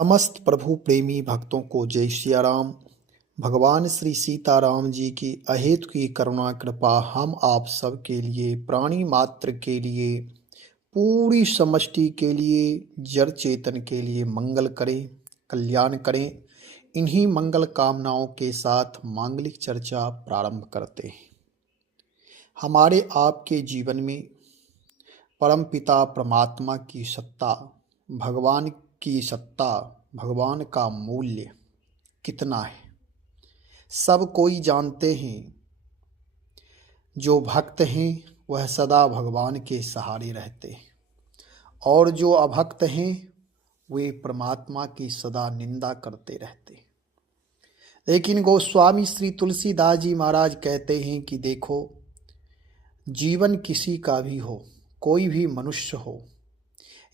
समस्त प्रभु प्रेमी भक्तों को जय सिया राम। भगवान श्री सीताराम जी की अहेतु की करुणा कृपा हम आप सब के लिए, प्राणी मात्र के लिए, पूरी समष्टि के लिए, जड़ चेतन के लिए मंगल करें, कल्याण करें। इन्हीं मंगल कामनाओं के साथ मांगलिक चर्चा प्रारंभ करते हैं। हमारे आपके जीवन में परमपिता परमात्मा की सत्ता, भगवान की सत्ता, भगवान का मूल्य कितना है, सब कोई जानते हैं। जो भक्त हैं वह सदा भगवान के सहारे रहते हैं, और जो अभक्त हैं वे परमात्मा की सदा निंदा करते रहते हैं। लेकिन गोस्वामी श्री तुलसीदास जी महाराज कहते हैं कि देखो, जीवन किसी का भी हो, कोई भी मनुष्य हो,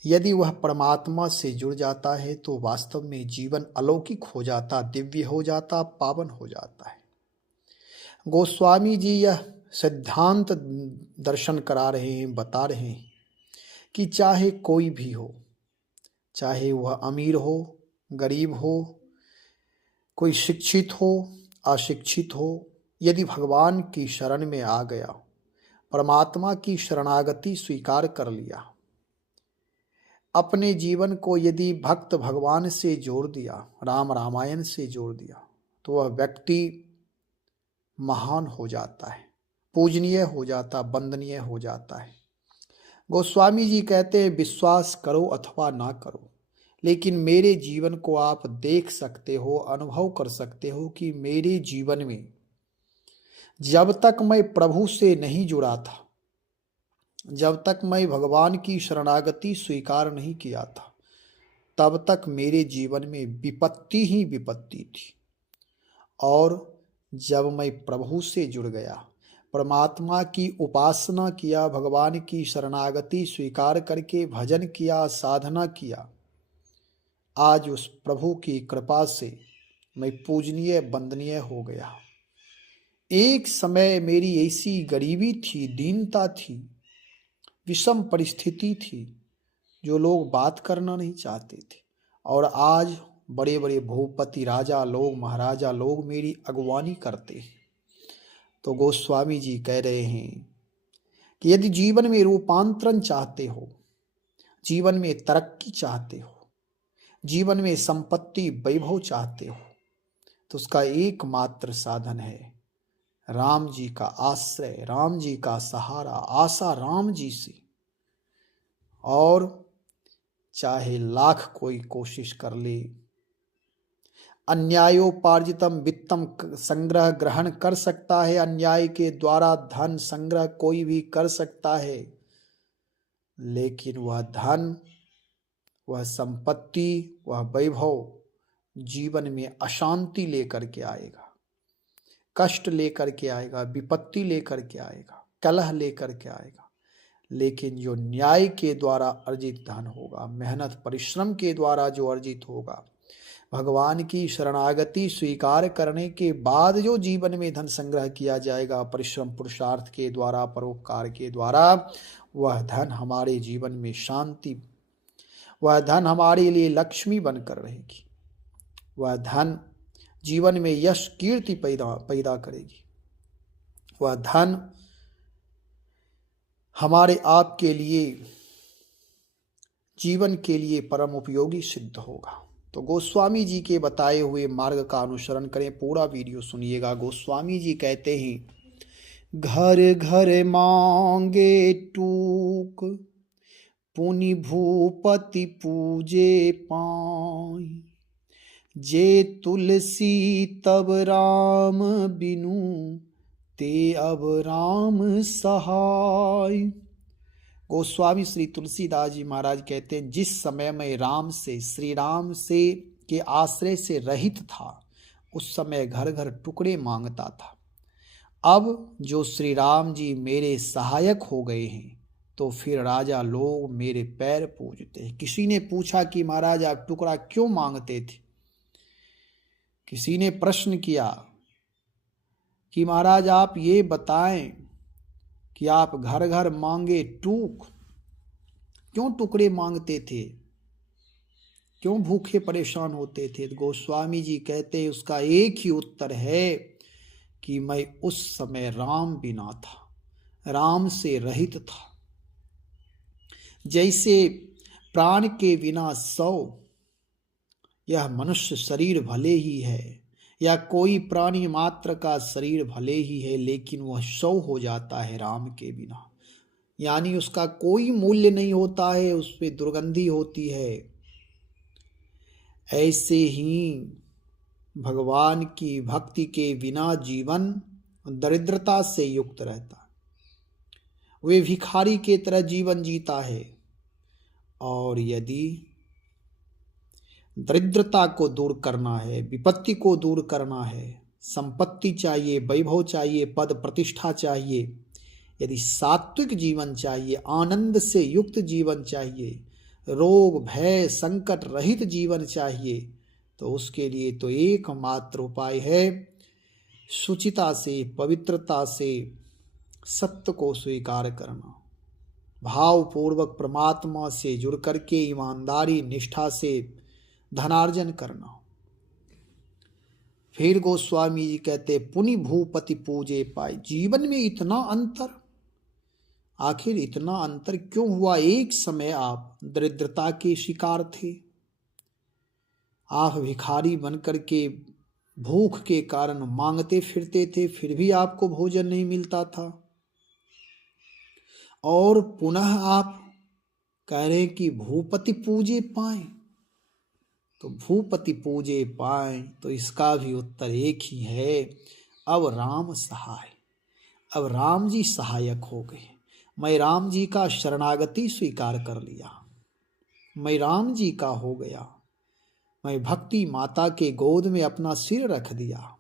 यदि वह परमात्मा से जुड़ जाता है तो वास्तव में जीवन अलौकिक हो जाता, दिव्य हो जाता, पावन हो जाता है। गोस्वामी जी यह सिद्धांत दर्शन करा रहे हैं, बता रहे हैं कि चाहे कोई भी हो, चाहे वह अमीर हो, गरीब हो, कोई शिक्षित हो, अशिक्षित हो, यदि भगवान की शरण में आ गया, परमात्मा की शरणागति स्वीकार कर लिया, अपने जीवन को यदि भक्त भगवान से जोड़ दिया, राम रामायण से जोड़ दिया, तो वह व्यक्ति महान हो जाता है, पूजनीय हो जाता, वंदनीय हो जाता है। गोस्वामी जी कहते हैं, विश्वास करो अथवा ना करो, लेकिन मेरे जीवन को आप देख सकते हो, अनुभव कर सकते हो कि मेरे जीवन में जब तक मैं प्रभु से नहीं जुड़ा था, जब तक मैं भगवान की शरणागति स्वीकार नहीं किया था, तब तक मेरे जीवन में विपत्ति ही विपत्ति थी। और जब मैं प्रभु से जुड़ गया, परमात्मा की उपासना किया, भगवान की शरणागति स्वीकार करके भजन किया, साधना किया, आज उस प्रभु की कृपा से मैं पूजनीय वंदनीय हो गया। एक समय मेरी ऐसी गरीबी थी, दीनता थी, विषम परिस्थिति थी, जो लोग बात करना नहीं चाहते थे, और आज बड़े बड़े भूपति राजा लोग, महाराजा लोग मेरी अगवानी करते हैं। तो गोस्वामी जी कह रहे हैं कि यदि जीवन में रूपांतरण चाहते हो, जीवन में तरक्की चाहते हो, जीवन में संपत्ति वैभव चाहते हो, तो उसका एकमात्र साधन है राम जी का आश्रय, राम जी का सहारा, आशा राम जी से। और चाहे लाख कोई कोशिश कर ले, अन्यायोपार्जितम वित्तम संग्रह ग्रहण कर सकता है, अन्याय के द्वारा धन संग्रह कोई भी कर सकता है, लेकिन वह धन, वह संपत्ति, वह वैभव जीवन में अशांति लेकर के आएगा, कष्ट लेकर के आएगा, विपत्ति लेकर के आएगा, कलह लेकर के आएगा। लेकिन जो न्याय के द्वारा अर्जित धन होगा, मेहनत परिश्रम के द्वारा जो अर्जित होगा, भगवान की शरणागति स्वीकार करने के बाद जो जीवन में धन संग्रह किया जाएगा, परिश्रम पुरुषार्थ के द्वारा, परोपकार के द्वारा, वह धन हमारे जीवन में शांति, वह धन हमारे लिए लक्ष्मी बनकर रहेगी, वह धन जीवन में यश कीर्ति पैदा करेगी, वह धन हमारे आपके लिए, जीवन के लिए परम उपयोगी सिद्ध होगा। तो गोस्वामी जी के बताए हुए मार्ग का अनुसरण करें, पूरा वीडियो सुनिएगा। गोस्वामी जी कहते हैं, घर घर मांगे टूक, पुनि भूपति पूजे पाई, जे तुलसी तब राम बिनु, ते अब राम सहाय। गोस्वामी श्री तुलसीदास जी महाराज कहते हैं, जिस समय मैं राम से, श्री राम से के आश्रय से रहित था, उस समय घर घर टुकड़े मांगता था। अब जो श्री राम जी मेरे सहायक हो गए हैं, तो फिर राजा लोग मेरे पैर पूजते हैं। किसी ने पूछा कि महाराज आप टुकड़ा क्यों मांगते थे? किसी ने प्रश्न किया कि महाराज आप ये बताएं कि आप घर घर मांगे टूक, क्यों टुकड़े मांगते थे? क्यों भूखे परेशान होते थे? तो गोस्वामी जी कहते उसका एक ही उत्तर है कि मैं उस समय राम बिना था, राम से रहित था। जैसे प्राण के बिना सौ, यह मनुष्य शरीर भले ही है या कोई प्राणी मात्र का शरीर भले ही है, लेकिन वह सौ हो जाता है राम के बिना, यानी उसका कोई मूल्य नहीं होता है, उस पर दुर्गंधी होती है। ऐसे ही भगवान की भक्ति के बिना जीवन दरिद्रता से युक्त रहता है। वे भिखारी के तरह जीवन जीता है। और यदि दरिद्रता को दूर करना है, विपत्ति को दूर करना है, संपत्ति चाहिए, वैभव चाहिए, पद प्रतिष्ठा चाहिए, यदि सात्विक जीवन चाहिए, आनंद से युक्त जीवन चाहिए, रोग भय संकट रहित जीवन चाहिए, तो उसके लिए तो एकमात्र उपाय है शुचिता से, पवित्रता से सत्य को स्वीकार करना, भावपूर्वक परमात्मा से जुड़ करके ईमानदारी निष्ठा से धनार्जन करना। फिर गोस्वामी जी कहते पुनि भूपति पूजे पाए। जीवन में इतना अंतर, आखिर इतना अंतर क्यों हुआ? एक समय आप दरिद्रता के शिकार थे, आप भिखारी बनकर के भूख के कारण मांगते फिरते थे, फिर भी आपको भोजन नहीं मिलता था, और पुनः आप कह रहे कि भूपति पूजे पाए। तो भूपति पूजे पाए, तो इसका भी उत्तर एक ही है, अब राम सहाय, अब राम जी सहायक हो गए। मैं राम जी का शरणागति स्वीकार कर लिया, मैं राम जी का हो गया, मैं भक्ति माता के गोद में अपना सिर रख दिया।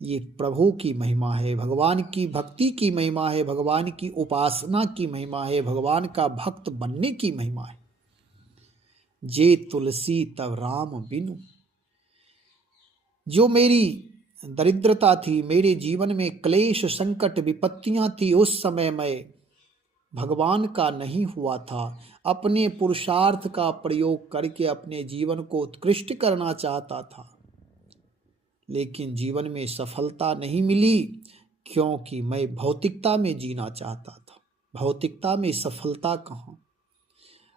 ये प्रभु की महिमा है, भगवान की भक्ति की महिमा है, भगवान की उपासना की महिमा है, भगवान का भक्त बनने की महिमा है। जे तुलसी तब राम बिनु। जो मेरी दरिद्रता थी, मेरे जीवन में क्लेश संकट विपत्तियां थी, उस समय मैं भगवान का नहीं हुआ था, अपने पुरुषार्थ का प्रयोग करके अपने जीवन को उत्कृष्ट करना चाहता था, लेकिन जीवन में सफलता नहीं मिली, क्योंकि मैं भौतिकता में जीना चाहता था। भौतिकता में सफलता कहाँ,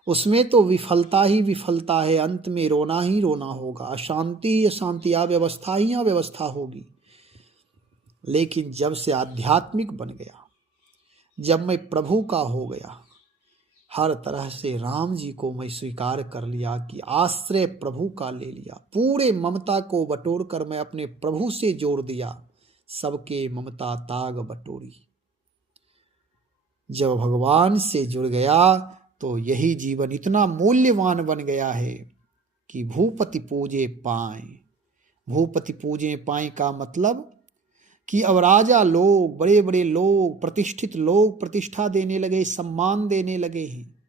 उसमें तो विफलता ही विफलता है, अंत में रोना ही रोना होगा, अशांति ही अशांति, अव्यवस्था ही अव्यवस्था होगी। लेकिन जब से आध्यात्मिक बन गया, जब मैं प्रभु का हो गया, हर तरह से राम जी को मैं स्वीकार कर लिया कि आश्रय प्रभु का ले लिया, पूरे ममता को बटोर कर मैं अपने प्रभु से जोड़ दिया, सबके ममता ताग बटोरी। जब भगवान से जुड़ गया तो यही जीवन इतना मूल्यवान बन गया है कि भूपति पूजे पाए। भूपति पूजे पाए का मतलब कि अब राजा लोग, बड़े बड़े लोग, प्रतिष्ठित लोग प्रतिष्ठा देने लगे, सम्मान देने लगे हैं।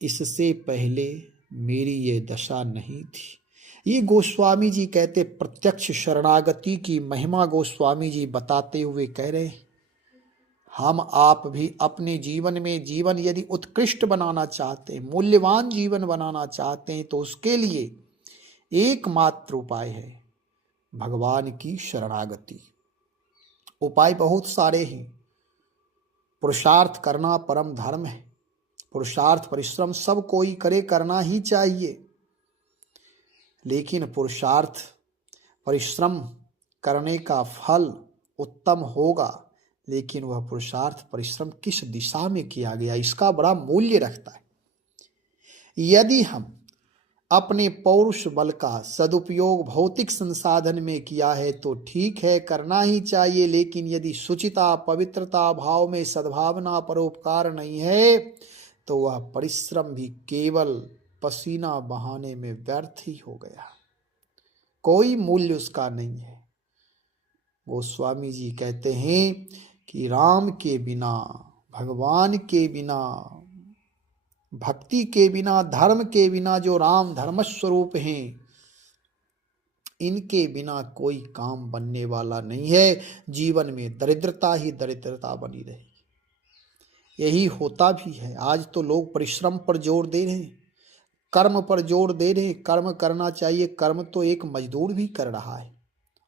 इससे पहले मेरी ये दशा नहीं थी। ये गोस्वामी जी कहते प्रत्यक्ष शरणागति की महिमा गोस्वामी जी बताते हुए कह रहे हैं, हम आप भी अपने जीवन में जीवन यदि उत्कृष्ट बनाना चाहते हैं, मूल्यवान जीवन बनाना चाहते हैं, तो उसके लिए एकमात्र उपाय है भगवान की शरणागति। उपाय बहुत सारे हैं। पुरुषार्थ करना परम धर्म है, पुरुषार्थ परिश्रम सब कोई करे, करना ही चाहिए, लेकिन पुरुषार्थ परिश्रम करने का फल उत्तम होगा, लेकिन वह पुरुषार्थ परिश्रम किस दिशा में किया गया, इसका बड़ा मूल्य रखता है। यदि हम अपने पौरुष बल का सदुपयोग भौतिक संसाधन में किया है तो ठीक है, करना ही चाहिए, लेकिन यदि शुचिता, पवित्रता, भाव में सद्भावना, परोपकार नहीं है, तो वह परिश्रम भी केवल पसीना बहाने में व्यर्थ ही हो गया, कोई मूल्य उसका नहीं है। गोस्वामी जी कहते हैं कि राम के बिना, भगवान के बिना, भक्ति के बिना, धर्म के बिना, जो राम धर्म स्वरूप हैं, इनके बिना कोई काम बनने वाला नहीं है। जीवन में दरिद्रता ही दरिद्रता बनी रहेगी। यही होता भी है। आज तो लोग परिश्रम पर जोर दे रहे हैं, कर्म पर जोर दे रहे, कर्म करना चाहिए। कर्म तो एक मजदूर भी कर रहा है,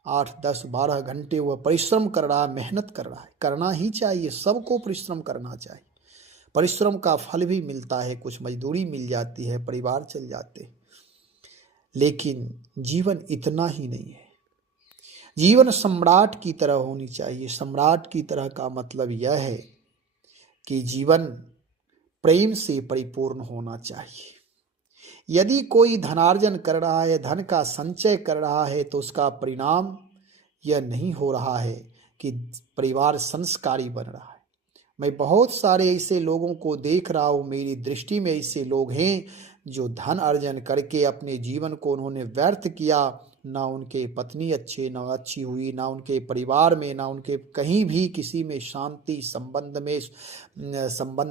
8, 10, 12 घंटे वह परिश्रम कर रहा है, मेहनत कर रहा है। करना ही चाहिए, सबको परिश्रम करना चाहिए। परिश्रम का फल भी मिलता है, कुछ मजदूरी मिल जाती है, परिवार चल जाते हैं। लेकिन जीवन इतना ही नहीं है। जीवन सम्राट की तरह होनी चाहिए। सम्राट की तरह का मतलब यह है कि जीवन प्रेम से परिपूर्ण होना चाहिए। यदि कोई धनार्जन कर रहा है, धन का संचय कर रहा है, तो उसका परिणाम यह नहीं हो रहा है कि परिवार संस्कारी बन रहा है। मैं बहुत सारे ऐसे लोगों को देख रहा हूँ, मेरी दृष्टि में ऐसे लोग हैं जो धन अर्जन करके अपने जीवन को उन्होंने व्यर्थ किया। ना उनके पत्नी अच्छे ना अच्छी हुई, ना उनके परिवार में, ना उनके कहीं भी किसी में शांति, संबंध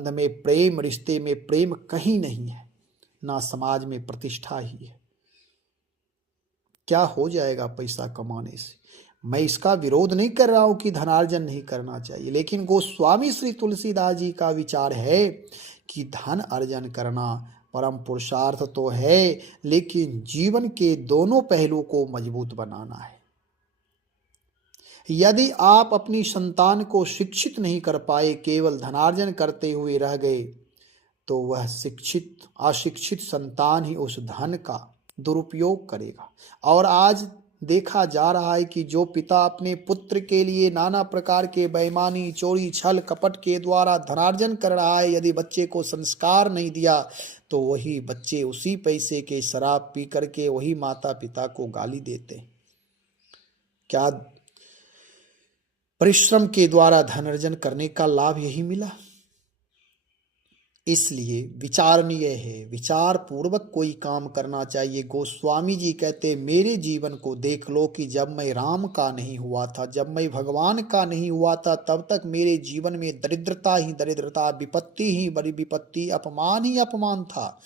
में प्रेम, रिश्ते में प्रेम कहीं नहीं है, ना समाज में प्रतिष्ठा ही है। क्या हो जाएगा पैसा कमाने से? मैं इसका विरोध नहीं कर रहा हूं कि धनार्जन नहीं करना चाहिए, लेकिन गोस्वामी श्री तुलसीदास जी का विचार है कि धन अर्जन करना परम पुरुषार्थ तो है, लेकिन जीवन के दोनों पहलू को मजबूत बनाना है। यदि आप अपनी संतान को शिक्षित नहीं कर पाए, केवल धनार्जन करते हुए रह गए, तो वह अशिक्षित संतान ही उस धन का दुरुपयोग करेगा। और आज देखा जा रहा है कि जो पिता अपने पुत्र के लिए नाना प्रकार के बेईमानी, चोरी, छल, कपट के द्वारा धनार्जन कर रहा है, यदि बच्चे को संस्कार नहीं दिया, तो वही बच्चे उसी पैसे के शराब पी करके वही माता पिता को गाली देते। क्या परिश्रम के द्वारा धनार्जन करने का लाभ यही मिला? इसलिए विचारणीय है, विचार पूर्वक कोई काम करना चाहिए। गोस्वामी जी कहते, मेरे जीवन को देख लो कि जब मैं राम का नहीं हुआ था, जब मैं भगवान का नहीं हुआ था, तब तक मेरे जीवन में दरिद्रता ही दरिद्रता, विपत्ति ही बड़ी विपत्ति, अपमान ही अपमान था।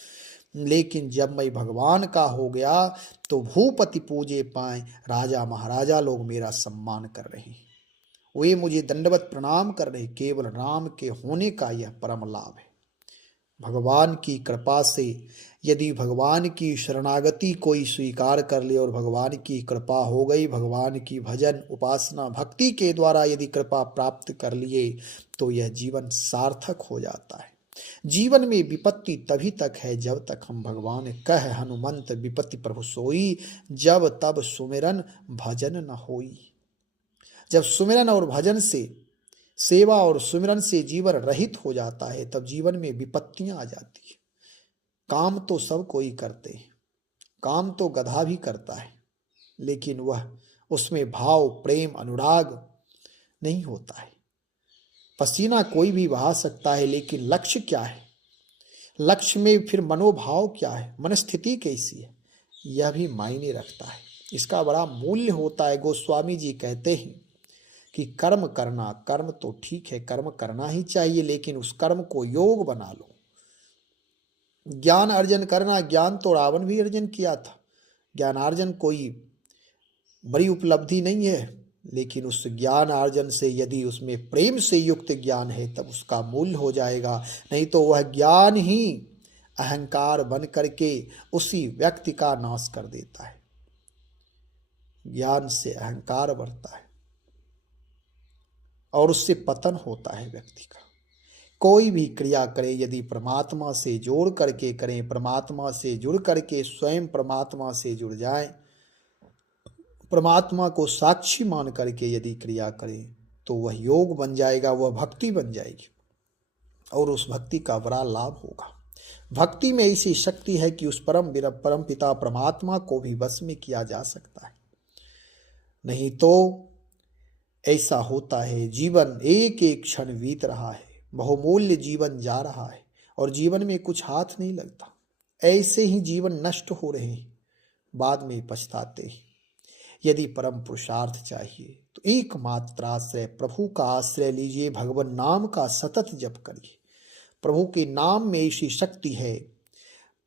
लेकिन जब मैं भगवान का हो गया तो भूपति पूजे पाए, राजा महाराजा लोग मेरा सम्मान कर रहे हैं, वे मुझे दंडवत प्रणाम कर रहे। केवल राम के होने का यह परम लाभ है। भगवान की कृपा से यदि भगवान की शरणागति कोई स्वीकार कर ले और भगवान की कृपा हो गई, भगवान की भजन, उपासना, भक्ति के द्वारा यदि कृपा प्राप्त कर लिए, तो यह जीवन सार्थक हो जाता है। जीवन में विपत्ति तभी तक है जब तक हम भगवान कह हनुमंत विपत्ति प्रभु सोई, जब तब सुमिरन भजन न होई। जब सुमिरन और भजन से, सेवा और सुमिरन से जीवन रहित हो जाता है, तब जीवन में विपत्तियां आ जाती है। काम तो सब कोई करते हैं, काम तो गधा भी करता है, लेकिन वह उसमें भाव, प्रेम, अनुराग नहीं होता है। पसीना कोई भी बहा सकता है, लेकिन लक्ष्य क्या है? लक्ष्य में फिर मनोभाव क्या है, मनस्थिति कैसी है, यह भी मायने रखता है। इसका बड़ा मूल्य होता है। गोस्वामी जी कहते हैं कि कर्म करना, कर्म तो ठीक है, कर्म करना ही चाहिए, लेकिन उस कर्म को योग बना लो। ज्ञान अर्जन करना, ज्ञान तो रावण भी अर्जन किया था। ज्ञानार्जन कोई बड़ी उपलब्धि नहीं है, लेकिन उस ज्ञान अर्जन से यदि उसमें प्रेम से युक्त ज्ञान है, तब उसका मूल्य हो जाएगा। नहीं तो वह ज्ञान ही अहंकार बन करके उसी व्यक्ति का नाश कर देता है। ज्ञान से अहंकार बढ़ता है और उससे पतन होता है व्यक्ति का। कोई भी क्रिया करे यदि परमात्मा से जोड़ करके करें, परमात्मा से जुड़ करके स्वयं परमात्मा से जुड़ जाएं, परमात्मा को साक्षी मान करके यदि क्रिया करें, तो वह योग बन जाएगा, वह भक्ति बन जाएगी और उस भक्ति का बड़ा लाभ होगा। भक्ति में ऐसी शक्ति है कि उस परम पिता परमात्मा को भी वश में किया जा सकता है। नहीं तो ऐसा होता है, जीवन एक एक क्षण बीत रहा है, बहुमूल्य जीवन जा रहा है और जीवन में कुछ हाथ नहीं लगता। ऐसे ही जीवन नष्ट हो रहे हैं, बाद में पछताते हैं। यदि परम पुरुषार्थ चाहिए तो एकमात्र आश्रय प्रभु का आश्रय लीजिए, भगवान नाम का सतत जप करिए। प्रभु के नाम में ऐसी शक्ति है,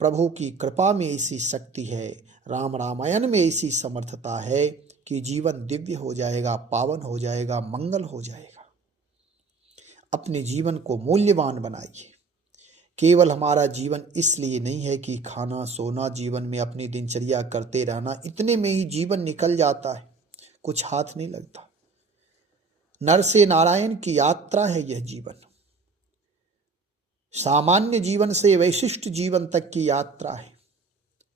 प्रभु की कृपा में ऐसी शक्ति है, राम रामायण में ऐसी समर्थता है कि जीवन दिव्य हो जाएगा, पावन हो जाएगा, मंगल हो जाएगा। अपने जीवन को मूल्यवान बनाइए। केवल हमारा जीवन इसलिए नहीं है कि खाना सोना, जीवन में अपनी दिनचर्या करते रहना, इतने में ही जीवन निकल जाता है, कुछ हाथ नहीं लगता। नर से नारायण की यात्रा है यह जीवन। सामान्य जीवन से वैशिष्ट जीवन तक की यात्रा है।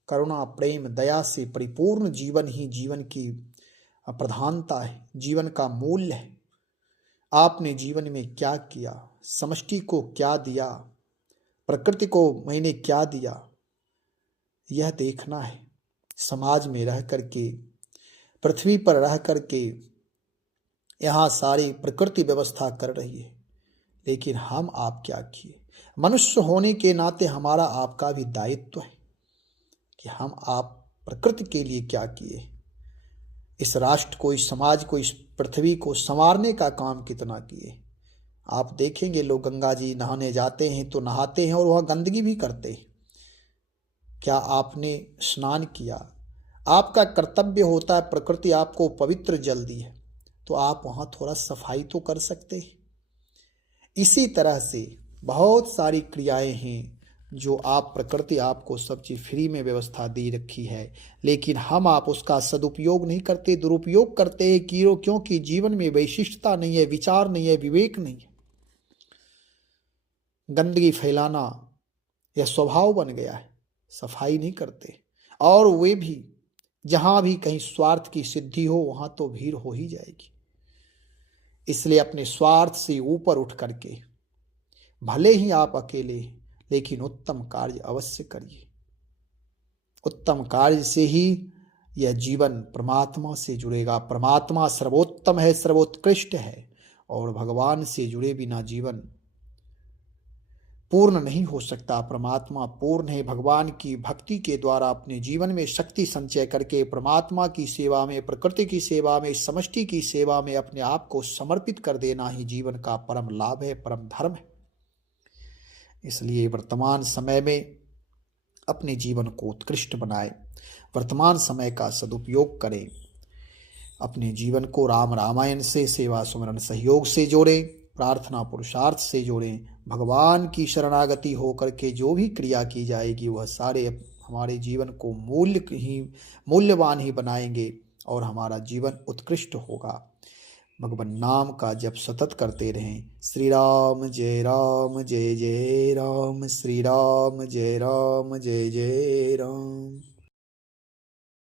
करुणा प्रेम दया से परिपूर्ण जीवन ही जीवन की प्रधानता है, जीवन का मूल्य है। आपने जीवन में क्या किया, समष्टि को क्या दिया, प्रकृति को मैंने क्या दिया, यह देखना है। समाज में रह करके, पृथ्वी पर रह करके यहाँ सारी प्रकृति व्यवस्था कर रही है, लेकिन हम आप क्या किए? मनुष्य होने के नाते हमारा आपका भी दायित्व है कि हम आप प्रकृति के लिए क्या किए, इस राष्ट्र को, इस समाज को, इस पृथ्वी को संवारने का काम कितना किए। आप देखेंगे लोग गंगा जी नहाने जाते हैं तो नहाते हैं और वह गंदगी भी करते हैं। क्या आपने स्नान किया? आपका कर्तव्य होता है, प्रकृति आपको पवित्र जल दी है तो आप वहाँ थोड़ा सफाई तो कर सकते हैं। इसी तरह से बहुत सारी क्रियाएं हैं जो आप, प्रकृति आपको सब चीज फ्री में व्यवस्था दे रखी है, लेकिन हम आप उसका सदुपयोग नहीं करते, दुरुपयोग करते हैं। क्योंकि जीवन में वैशिष्टता नहीं है, विचार नहीं है, विवेक नहीं है। गंदगी फैलाना यह स्वभाव बन गया है, सफाई नहीं करते। और वे भी जहां भी कहीं स्वार्थ की सिद्धि हो वहां तो भीड़ हो ही जाएगी। इसलिए अपने स्वार्थ से ऊपर उठ करके, भले ही आप अकेले, लेकिन उत्तम कार्य अवश्य करिए। उत्तम कार्य से ही यह जीवन परमात्मा से जुड़ेगा। परमात्मा सर्वोत्तम है, सर्वोत्कृष्ट है, और भगवान से जुड़े बिना जीवन पूर्ण नहीं हो सकता। परमात्मा पूर्ण है। भगवान की भक्ति के द्वारा अपने जीवन में शक्ति संचय करके परमात्मा की सेवा में, प्रकृति की सेवा में, समष्टि की सेवा में अपने आप को समर्पित कर देना ही जीवन का परम लाभ है, परम धर्म है। इसलिए वर्तमान समय में अपने जीवन को उत्कृष्ट बनाए, वर्तमान समय का सदुपयोग करें, अपने जीवन को राम रामायण से, सेवा सुमरन सहयोग से जोड़ें, प्रार्थना पुरुषार्थ से जोड़ें। भगवान की शरणागति होकर के जो भी क्रिया की जाएगी वह सारे हमारे जीवन को मूल्यवान ही बनाएंगे और हमारा जीवन उत्कृष्ट होगा। भगवान नाम का जप सतत करते रहें। श्री राम जय जय राम, श्री राम जय जय राम।